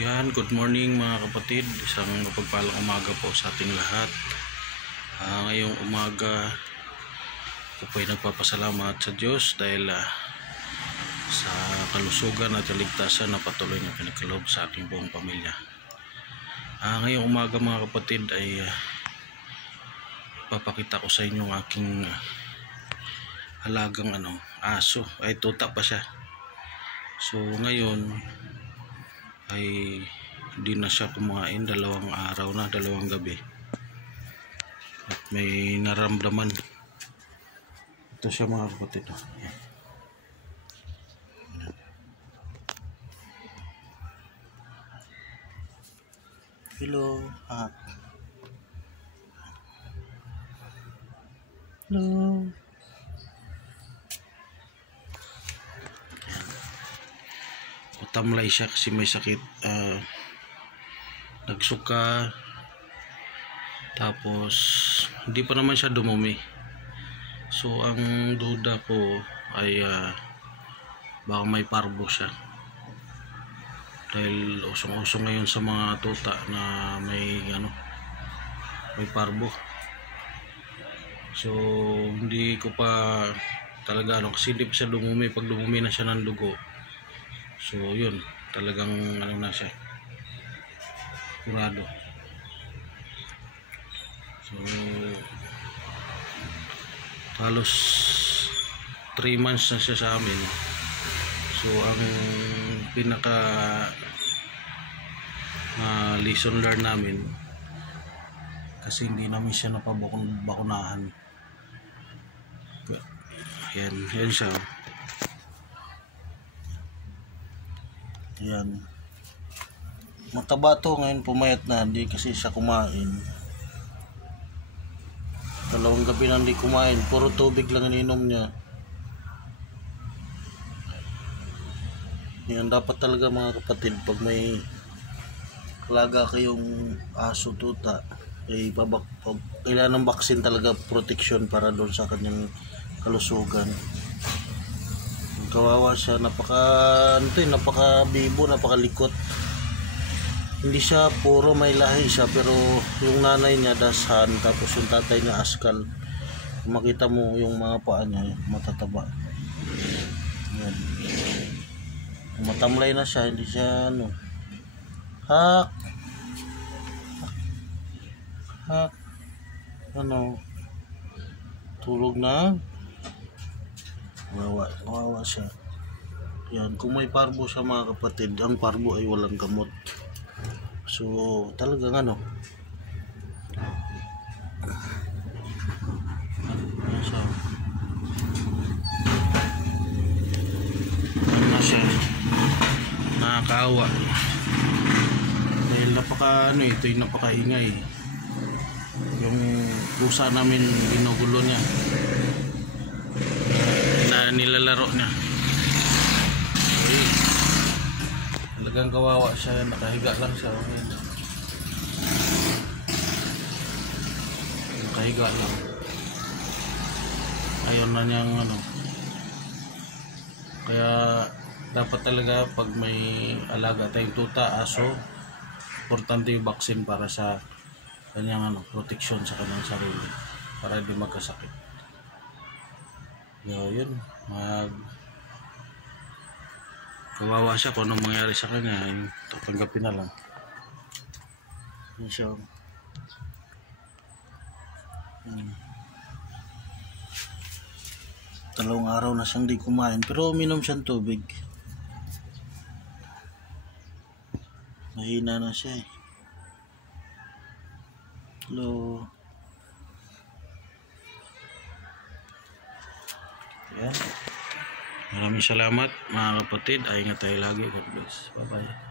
Yan, good morning mga kapatid. Isang mapagpalang umaga po sa ating lahat. Ngayong umaga ako po ay nagpapasalamat sa Diyos dahil sa kalusugan at kaligtasan na patuloy na pinagkaloob sa aking buong pamilya. Ngayong umaga mga kapatid ay papakita ko sa inyo ang aking alagang aso. Ay tuta pa siya. So ngayon ay hindi na siya kumain, 2 araw na, 2 gabi, at may naramdaman. Ito siya mga kapatid. Yan. Hello. Hello. Tamlay siya kasi may sakit, nagsuka, tapos hindi pa naman siya dumumi. So ang duda ko ay baka may parbo siya, dahil usong-usong ngayon sa mga tuta na may parbo. So hindi ko pa talaga kasi hindi pa siya dumumi. Pag dumumi na siya ng dugo, so yun, talagang na siya, kurado. So halos 3 months na siya sa amin. So ang pinaka lesson learned namin, kasi hindi namin siya napabakunahan. Yan siya. Yan, mataba to ngayon, pumayat na, hindi kasi siya kumain. 2 gabi na hindi kumain, puro tubig lang ininom niya. Yan, dapat talaga mga kapatid, pag may alaga kayong aso, tuta, ay kailangan ng vaccine talaga, protection para doon sa kanyang kalusugan. Kawawa siya, napaka bibo, napakalikot. Hindi siya puro may lahi siya, pero yung nanay niya Dachshund, tapos yung tatay niya Askal. Makita mo yung mga paa niya, matataba. Yan. Matamlay na siya, hindi siya hak, tulog na. Kawawa siya. Yan, kung may parbo siya mga kapatid, ang parbo ay walang gamot. So talagang yan siya. Na siya, nakakaawa dahil ito yung napakaingay. Yung pusa namin, ginugulo niya, nilalaro niya. Okay. Talagang kawawa siya, nakahiga lang siya. Nakahiga lang. Ayaw na niyang Kaya dapat talaga pag may alaga tayong tuta, aso, importante yung vaccine para sa kanyang protection sa kanyang sarili, para hindi magkasakit. Yun, kawawa siya kung anong mangyari sa kanya, tatanggapin na lang. Yun siya. 2 araw na siyang di kumain, pero uminom siyang tubig. Mahina na siya Hello. Yan. Maraming salamat mga kapatid. Ingat tayo lagi. God bless. Bye bye.